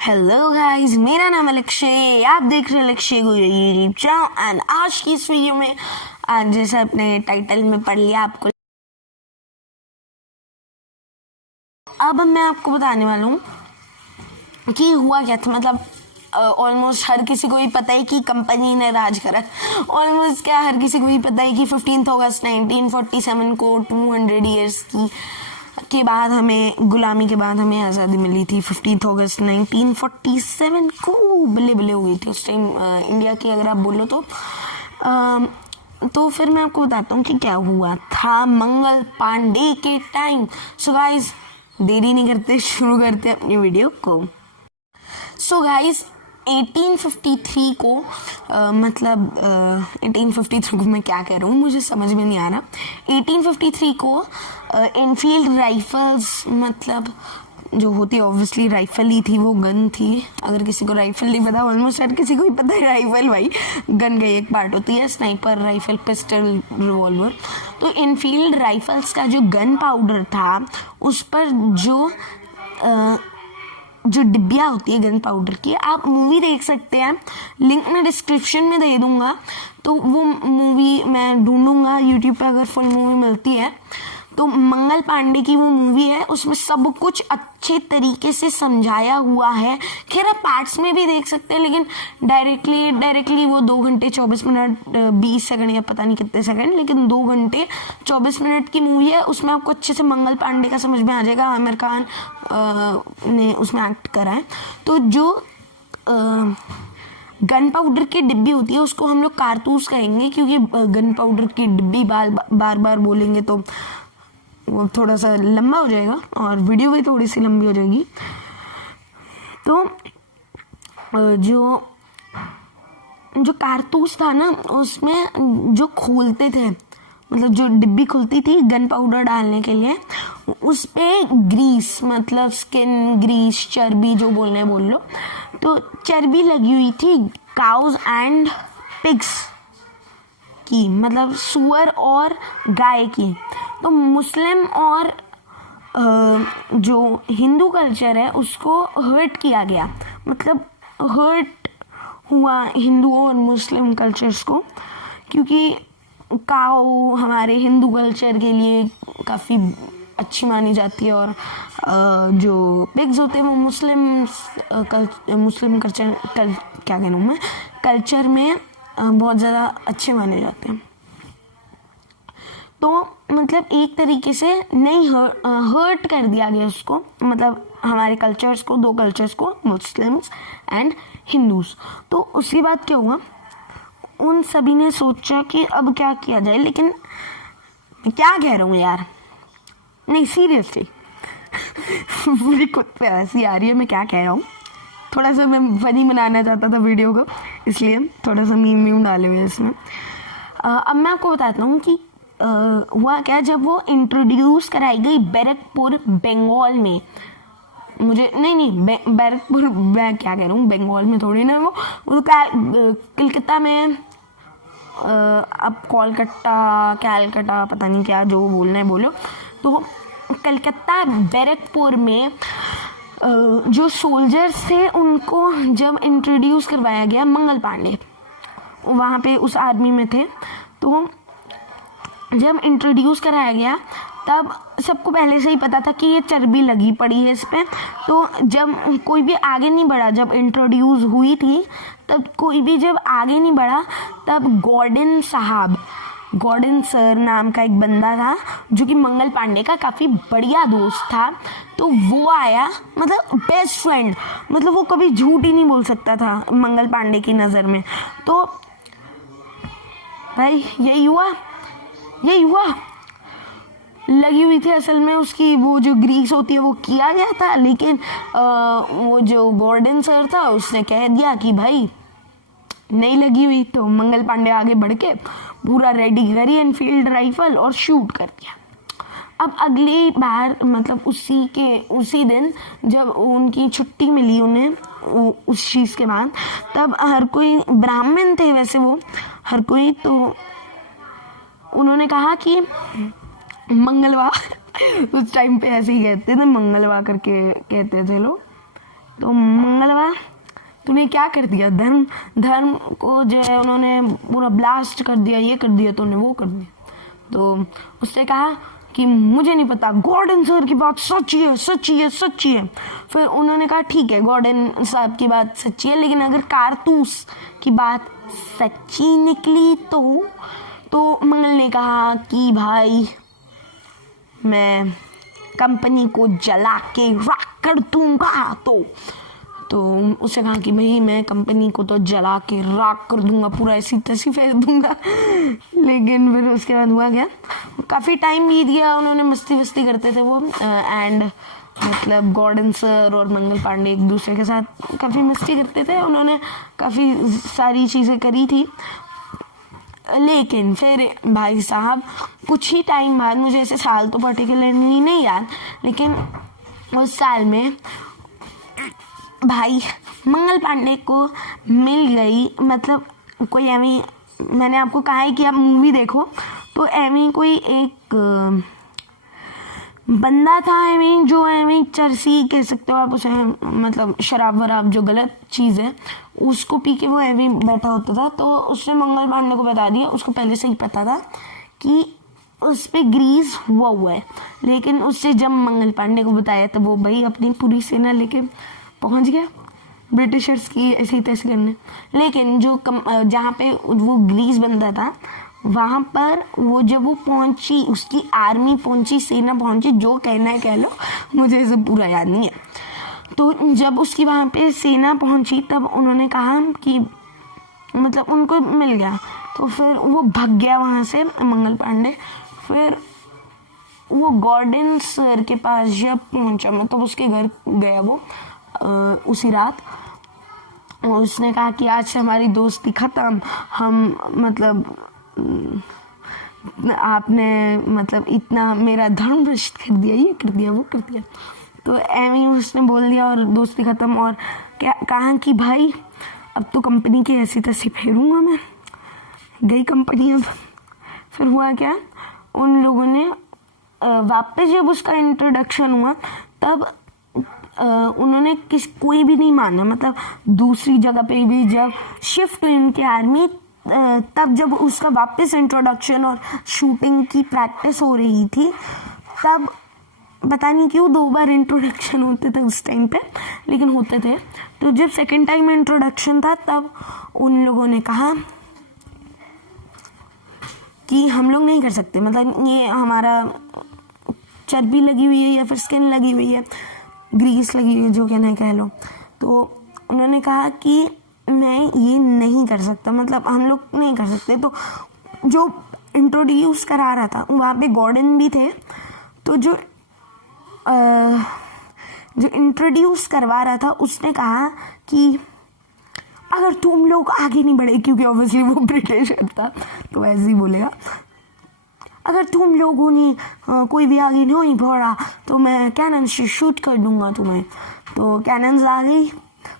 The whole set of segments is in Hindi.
हेलो गाइस, मेरा नाम है लक्ष्य। आप देख रहे हैं लक्ष्य को यूट्यूब चैनल। एंड आज की इस वीडियो में आज जैसा अपने टाइटल में पढ़ लिया आपको, अब मैं आपको बताने वाला हूँ कि हुआ क्या था। मतलब ऑलमोस्ट हर किसी को ही पता है कि कंपनी ने राज करा। ऑलमोस्ट क्या हर किसी को ही पता है कि 15 अगस्त 1947 को 200 ईयर्स के बाद हमें गुलामी के बाद हमें आज़ादी मिली थी। 15 अगस्त 1947 को बल्ले बल्ले हो गई थी उस टाइम इंडिया की, अगर आप बोलो तो फिर मैं आपको बताता हूँ कि क्या हुआ था मंगल पांडे के टाइम। सो गाइस, देरी नहीं करते, शुरू करते अपनी वीडियो को। सो गाइस, 1853 को 1853 को मैं क्या कह रहा हूँ, मुझे समझ में नहीं आ रहा। 1853 को इनफील्ड राइफल्स, मतलब जो होती ऑब्वियसली राइफल ही थी, वो गन थी। अगर किसी को राइफल नहीं पता, ऑलमोस्ट हर किसी को ही पता है राइफल भाई गन का एक पार्ट होती है, स्नाइपर राइफल, पिस्टल, रिवॉल्वर। तो इनफील्ड राइफल्स का जो गन पाउडर था, उस पर जो डिब्बियाँ होती है गन पाउडर की, आप मूवी देख सकते हैं, लिंक मैं डिस्क्रिप्शन में दे दूंगा। तो वो मूवी मैं ढूंढूंगा यूट्यूब पे, अगर फुल मूवी मिलती है तो मंगल पांडे की वो मूवी है, उसमें सब कुछ अच्छे तरीके से समझाया हुआ है। खैर आप पार्ट्स में भी देख सकते हैं, लेकिन डायरेक्टली वो 2 घंटे 24 मिनट 20 सेकंड या पता नहीं कितने सेकंड, लेकिन 2 घंटे 24 मिनट की मूवी है। उसमें आपको अच्छे से मंगल पांडे का समझ में आ जाएगा। आमिर खान ने उसमें एक्ट करा है। तो जो गन पाउडर की डिब्बी होती है उसको हम लोग कारतूस कहेंगे, क्योंकि गन पाउडर की डिब्बी बार बार बोलेंगे तो वो थोड़ा सा लंबा हो जाएगा और वीडियो भी थोड़ी सी लंबी हो जाएगी। तो जो कारतूस था ना, उसमें जो खोलते थे, मतलब जो डिब्बी खुलती थी गन पाउडर डालने के लिए, उस पे ग्रीस, मतलब स्किन ग्रीस, चर्बी जो बोलने बोल लो, तो चर्बी लगी हुई थी काउज एंड पिग्स की, मतलब सुअर और गाय की। तो मुस्लिम और जो हिंदू कल्चर है उसको हर्ट किया गया, मतलब हर्ट हुआ हिंदुओं और मुस्लिम कल्चर्स को, क्योंकि काऊ हमारे हिंदू कल्चर के लिए काफ़ी अच्छी मानी जाती है, और जो पिग्स होते हैं वो मुस्लिम कल्चर में बहुत ज़्यादा अच्छे माने जाते हैं। तो मतलब एक तरीके से नहीं हर्ट कर दिया गया उसको, मतलब हमारे कल्चर्स को, 2 कल्चर्स को, मुस्लिम्स एंड हिंदूज। तो उसके बाद क्या हुआ, उन सभी ने सोचा कि अब क्या किया जाए। लेकिन मैं क्या कह रहा हूँ यार, नहीं सीरियसली मुझे खुद पे हंसी आ रही है मैं क्या कह रहा हूँ। थोड़ा सा मैं फनी बनाना चाहता था वीडियो को, इसलिए थोड़ा सा मीम डाले हुए इसमें। अब मैं आपको बताता हूँ कि हुआ क्या जब वो इंट्रोड्यूस कराई गई बैरकपुर बंगाल में। मुझे बैरकपुर, मैं क्या कह रहा हूँ, बंगाल में थोड़ी ना, वो कलकत्ता में, अब कैलकटा पता नहीं क्या जो बोलना है बोलो। तो कलकत्ता बैरकपुर में जो सोल्जर्स थे उनको जब इंट्रोड्यूस करवाया गया, मंगल पांडे वहाँ पे उस आर्मी में थे, तो जब इंट्रोड्यूस कराया गया तब सबको पहले से ही पता था कि ये चर्बी लगी पड़ी है इस पे। तो जब कोई भी आगे नहीं बढ़ा, जब इंट्रोड्यूस हुई थी तब कोई भी जब आगे नहीं बढ़ा, तब गॉर्डन सर नाम का एक बंदा था जो कि मंगल पांडे का काफ़ी बढ़िया दोस्त था। तो वो आया, मतलब बेस्ट फ्रेंड, मतलब वो कभी झूठ ही नहीं बोल सकता था मंगल पांडे की नज़र में। तो भाई यही हुआ लगी हुई थी असल में उसकी, वो जो ग्रीस होती है वो किया गया था, लेकिन वो जो गॉर्डन सर था उसने कह दिया कि भाई नहीं लगी हुई। तो मंगल पांडे आगे बढ़ के पूरा रेडी करी एनफील्ड राइफल और शूट कर दिया। अब अगली बार, मतलब उसी दिन जब उनकी छुट्टी मिली उन्हें उस चीज़ के बाद, तब हर कोई ब्राह्मण थे वैसे वो हर कोई, तो उन्होंने कहा कि मंगलवार उस टाइम पे ऐसे ही कहते थे, मंगलवार करके कहते थे लोग, तो मंगलवार तूने क्या कर दिया, धर्म धर्म को जो है उन्होंने पूरा ब्लास्ट कर दिया, ये कर दिया, तूने वो कर दिया। तो उसने कहा कि मुझे नहीं पता, गॉर्डन सर की बात सच्ची है, सच्ची है, सच्ची है। फिर उन्होंने कहा ठीक है, गॉर्डन साहब की बात सच्ची है, लेकिन अगर कारतूस की बात सच्ची निकली तो मंगल ने कहा कि भाई मैं कंपनी को जला के राख कर दूंगा। तो उसने कहा कि भाई मैं कंपनी को तो जला के राख कर दूंगा, पूरा ऐसी तैसी फेंक दूंगा। लेकिन फिर उसके बाद हुआ क्या, काफ़ी टाइम बीत गया, उन्होंने मस्ती करते थे वो, एंड मतलब गॉर्डन सर और मंगल पांडे एक दूसरे के साथ काफ़ी मस्ती करते थे, उन्होंने काफ़ी सारी चीज़ें करी थी। लेकिन फिर भाई साहब कुछ ही टाइम बाद, मुझे ऐसे साल तो पर्टिकुलरली नहीं याद, लेकिन उस साल में भाई मंगल पांडे को मिल गई, मतलब कोई एवी, मैंने आपको कहा है कि आप मूवी देखो, तो एवी कोई एक बंदा था एवी, जो एवी चरसी कह सकते हो आप उसे, मतलब शराब वराब जो गलत चीज़ है उसको पी के वो एवी बैठा होता था। तो उसने मंगल पांडे को बता दिया, उसको पहले से ही पता था कि उस पर ग्रीस हुआ है, लेकिन उससे जब मंगल पांडे को बताया तो वो भाई अपनी पूरी सेना लेके पहुंच गया ब्रिटिशर्स की ऐसी तैसी करने। लेकिन जो जहाँ पे वो ग्रीस बंदा था वहाँ पर वो जब वो पहुंची, उसकी आर्मी पहुंची, सेना पहुंची, जो कहना है कह लो, मुझे सब पूरा याद नहीं है। तो जब उसकी वहाँ पे सेना पहुंची तब उन्होंने कहा कि मतलब उनको मिल गया, तो फिर वो भाग गया वहाँ से मंगल पांडे। फिर वो गॉर्डन सर के पास जब पहुंचा, मतलब उसके घर गया वो उसी रात, उसने कहा कि आज से हमारी दोस्ती ख़त्म, हम मतलब आपने मतलब इतना मेरा धर्म भ्रष्ट कर दिया, ये कर दिया, वो कर दिया। तो एवी उसने बोल दिया और दोस्ती ख़त्म। और क्या कहा कि भाई अब तो कंपनी की ऐसी तैसी फेरूंगा मैं, गई कंपनी। अब फिर हुआ क्या, उन लोगों ने वापस जब उसका इंट्रोडक्शन हुआ तब उन्होंने कोई भी नहीं माना, मतलब दूसरी जगह पे भी जब शिफ्ट हुई उनकी आर्मी, तब जब उसका वापस इंट्रोडक्शन और शूटिंग की प्रैक्टिस हो रही थी, तब पता नहीं क्यों 2 बार इंट्रोडक्शन होते थे उस टाइम पे, लेकिन होते थे। तो जब सेकंड टाइम इंट्रोडक्शन था तब उन लोगों ने कहा कि हम लोग नहीं कर सकते, मतलब ये हमारा चर्बी लगी हुई है या फिर स्किन लगी हुई है, ग्रीस लगी हुई है, जो कहना है कह लो। तो उन्होंने कहा कि मैं ये नहीं कर सकता, मतलब हम लोग नहीं कर सकते। तो जो इंट्रोड्यूस करा रहा था वहाँ पे गॉर्डन भी थे, तो जो इंट्रोड्यूस करवा रहा था उसने कहा कि अगर तुम लोग आगे नहीं बढ़े, क्योंकि ऑब्वियसली वो ब्रिटिशर था तो ऐसे ही बोलेगा, अगर तुम लोगों ने कोई भी आगे नहीं बढ़ा तो मैं कैनन से शूट कर दूंगा तुम्हें। तो कैनन्स आ गई,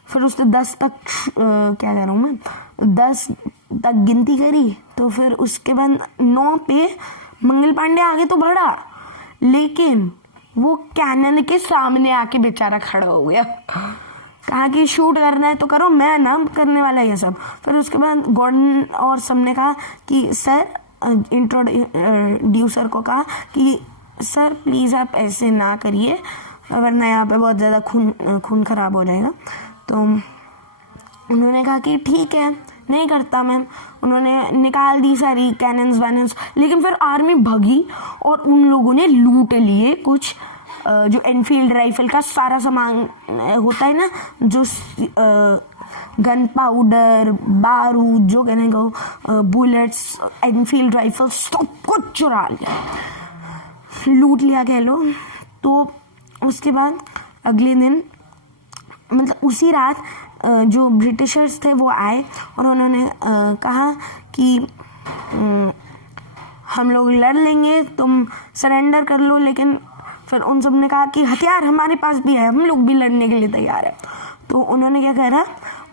फिर उसने 10 तक क्या कह रहा हूँ मैं, 10 तक गिनती करी। तो फिर उसके बाद 9 पे मंगल पांडे आगे तो बढ़ा, लेकिन वो कैनन के सामने आके बेचारा खड़ा हो गया, कहा कि शूट करना है तो करो, मैं ना करने वाला ये सब। फिर उसके बाद गॉर्डन और सबने कहा कि सर, इंट्रोड्यूसर को कहा कि सर प्लीज़ आप ऐसे ना करिए, वरना यहाँ पे बहुत ज़्यादा खून खराब हो जाएगा। तो उन्होंने कहा कि ठीक है, नहीं करता मैं। उन्होंने निकाल दी सारी कैनन्स वैनन्स, लेकिन फिर आर्मी भगी और उन लोगों ने लूट लिए कुछ जो एनफील्ड राइफल का सारा सामान होता है ना, जो गन पाउडर, बारूद, जो कहने को बुलेट्स, एनफील्ड राइफल, सब कुछ चुरा लिया, लूट लिया कह लो। तो उसके बाद अगले दिन, मतलब उसी रात, जो ब्रिटिशर्स थे वो आए और उन्होंने कहा कि हम लोग लड़ लेंगे, तुम सरेंडर कर लो। लेकिन फिर उन सब ने कहा कि हथियार हमारे पास भी है, हम लोग भी लड़ने के लिए तैयार है। तो उन्होंने क्या करा,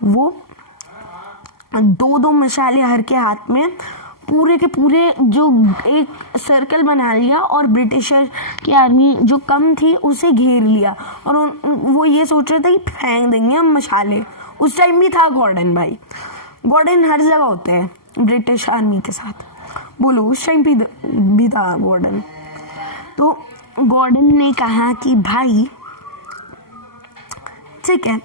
वो 2-2 मशाले हर के हाथ में पूरे के पूरे जो एक सर्कल बना लिया और ब्रिटिशर की आर्मी जो कम थी उसे घेर लिया और वो ये सोच रहे थे कि फेंक देंगे हम मशाले। उस टाइम भी था गॉर्डन भाई, गॉर्डन हर जगह होते हैं ब्रिटिश आर्मी के साथ, बोलो उस टाइम भी था गॉर्डन। तो गॉर्डन ने कहा कि भाई ठीक है,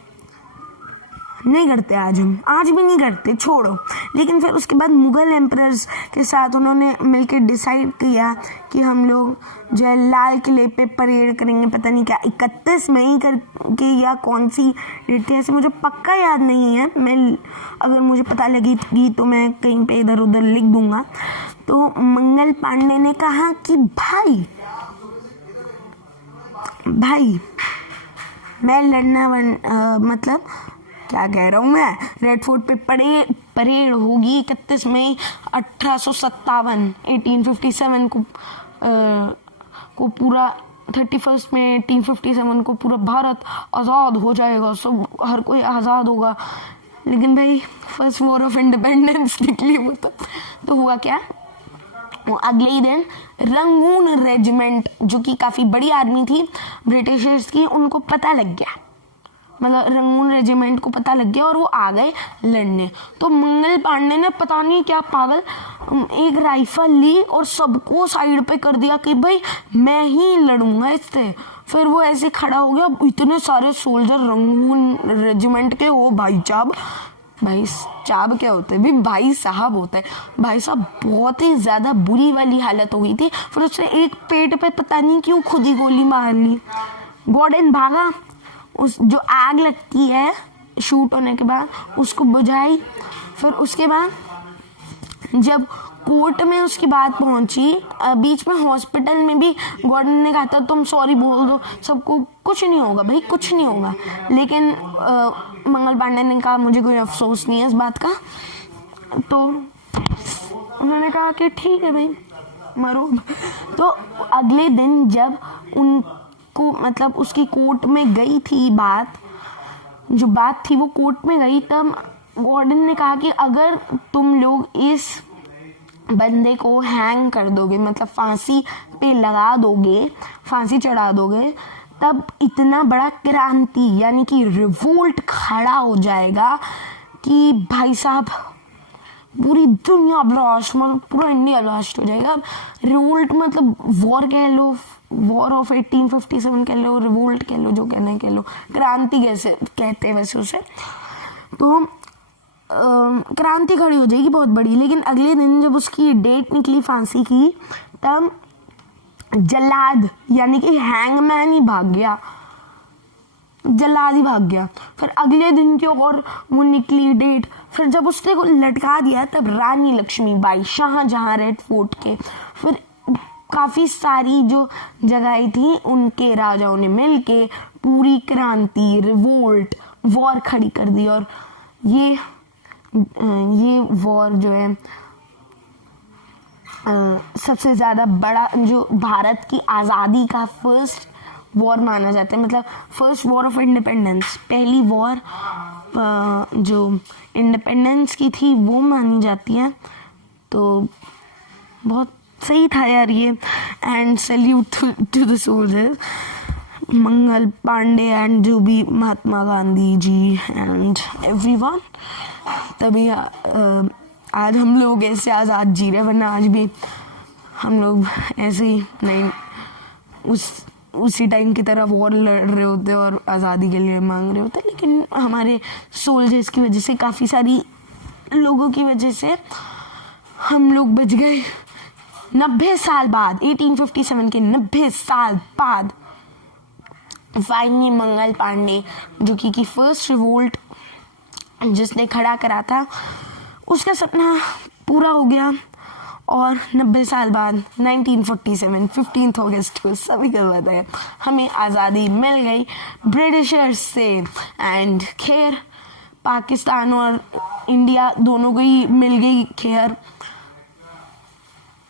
नहीं करते आज भी नहीं करते, छोड़ो। लेकिन फिर उसके बाद मुगल एम्परर्स के साथ उन्होंने मिलकर डिसाइड किया कि हम लोग जो है लाल किले पे परेड करेंगे, पता नहीं क्या 31 मई करके या कौन सी डेट थी, ऐसे मुझे पक्का याद नहीं है, मैं अगर मुझे पता लगी तो मैं कहीं पे इधर उधर लिख दूंगा। तो मंगल पांडे ने कहा कि भाई मैं लड़ना मतलब क्या कह रहा हूँ मैं, रेड फोर्ट पे परेड होगी 31 मई 1857 को पूरा 31 मई 1857 को पूरा भारत आज़ाद हो जाएगा, सब हर कोई आज़ाद होगा। लेकिन भाई फर्स्ट वॉर ऑफ इंडिपेंडेंस निकली वो तो हुआ क्या, वो अगले ही दिन रंगून रेजिमेंट जो कि काफ़ी बड़ी आर्मी थी ब्रिटिशर्स की, उनको पता लग गया, मतलब रंगून रेजिमेंट को पता लग गया और वो आ गए लड़ने। तो मंगल पांडे ने पता नहीं क्या पागल एक राइफल ली और सबको साइड पे कर दिया कि भाई मैं ही लड़ूंगा इससे। फिर वो ऐसे खड़ा हो गया, इतने सारे सोल्जर रंगून रेजिमेंट के, वो भाई चाब क्या होता है भी, भाई साहब होता है, भाई साहब बहुत ही ज़्यादा बुरी वाली हालत हो गई थी। फिर उसने एक पेट पे पता नहीं क्यों खुद ही गोली मार ली। गॉर्डन भागा, उस जो आग लगती है शूट होने के बाद उसको बुझाई। फिर उसके बाद जब कोर्ट में उसकी बात पहुंची, बीच में हॉस्पिटल में भी गॉर्डन ने कहा था तुम सॉरी बोल दो, सबको कुछ नहीं होगा भाई, कुछ नहीं होगा। लेकिन मंगल पांडे ने कहा मुझे कोई अफसोस नहीं है इस बात का। तो उन्होंने कहा कि ठीक है भाई मरो। तो अगले दिन जब उनको मतलब उसकी कोर्ट में गई थी बात, जो बात थी वो कोर्ट में गई, तब गॉर्डन ने कहा कि अगर तुम लोग इस बंदे को हैंग कर दोगे, मतलब फांसी पे लगा दोगे, फांसी चढ़ा दोगे, तब इतना बड़ा क्रांति यानी कि रिवोल्ट खड़ा हो जाएगा कि भाई साहब पूरी दुनिया ब्लास्ट, मतलब पूरा इंडिया ब्लास्ट हो जाएगा। रिवोल्ट मतलब वॉर कह लो, वॉर ऑफ 1857 कह लो, रिवोल्ट कह लो, जो कहना है कह लो, क्रांति कैसे कहते हैं वैसे उसे। तो क्रांति खड़ी हो जाएगी बहुत बड़ी। लेकिन अगले दिन जब उसकी डेट निकली फांसी की, तब जल्लाद यानी कि हैंगमैन ही भाग गया, जल्लाद ही भाग गया। फिर अगले दिन की और वो निकली डेट, फिर जब उसने को लटका दिया तब रानी लक्ष्मीबाई, शाहजहां रेड फोर्ट के, फिर काफ़ी सारी जो जगहें थी उनके राजाओं ने मिलके पूरी क्रांति, रिवोल्ट, वॉर खड़ी कर दी। और ये वॉर जो है सबसे ज़्यादा बड़ा जो भारत की आज़ादी का फर्स्ट वॉर माना जाता है, मतलब फर्स्ट वॉर ऑफ इंडिपेंडेंस, पहली वॉर जो इंडिपेंडेंस की थी वो मानी जाती है। तो बहुत सही था यार ये, and salute to the soldiers, Mangal Pandey and जो भी महात्मा गांधी जी एंड एवरीवन। तभी आज हम लोग ऐसे आज़ाद जी रहे, वरना आज भी हम लोग ऐसे ही नहीं उसी टाइम की तरह वॉर लड़ रहे होते और आज़ादी के लिए मांग रहे होते। लेकिन हमारे सोल्जर्स की वजह से, काफ़ी सारी लोगों की वजह से हम लोग बच गए। 90 साल बाद, 1857 के 90 साल बाद फाइनली मंगल पांडे जो कि फर्स्ट रिवोल्ट जिसने खड़ा करा था, उसका सपना पूरा हो गया। और 90 साल बाद 1947 15 अगस्त को सभी को पता है हमें आज़ादी मिल गई ब्रिटिशर्स से। एंड खैर पाकिस्तान और इंडिया दोनों को ही मिल गई खैर,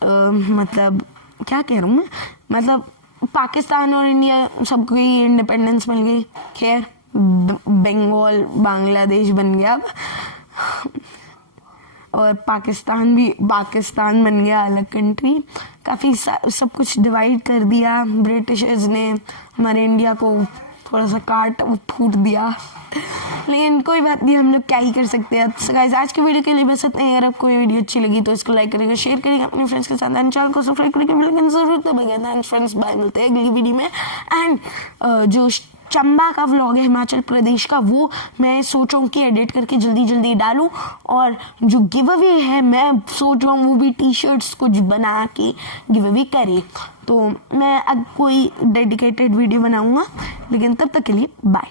मतलब क्या कह रहा हूँ मैं, मतलब पाकिस्तान और इंडिया सबको ही इंडिपेंडेंस मिल गई। खैर बंगाल बांग्लादेश बन गया अब। और पाकिस्तान बन गया अलग कंट्री। काफ़ी सब कुछ डिवाइड कर दिया ब्रिटिशर्स ने, हमारे इंडिया को थोड़ा सा काट फूट दिया, लेकिन कोई बात नहीं, हम लोग क्या ही कर सकते हैं। सो गाइस, आज की वीडियो के लिए बस इतना ही। अगर आपको ये वीडियो अच्छी लगी तो इसको लाइक करेगा, शेयर करेगा अपने फ्रेंड्स के साथ, एंड चैनल को सब्सक्राइब करके बेल आइकन जरूर दबाइएगा। थैंक्स फ्रेंड्स, बाय, मिलते हैं अगली वीडियो में। एंड जो चंबा का व्लॉग है हिमाचल प्रदेश का, वो मैं सोच रहा हूँ कि एडिट करके जल्दी डालूँ, और जो गिव अवे है मैं सोच रहा हूँ वो भी टी-शर्ट्स कुछ बना के गिव अवे करे। तो मैं अब कोई डेडिकेटेड वीडियो बनाऊँगा, लेकिन तब तक के लिए बाय।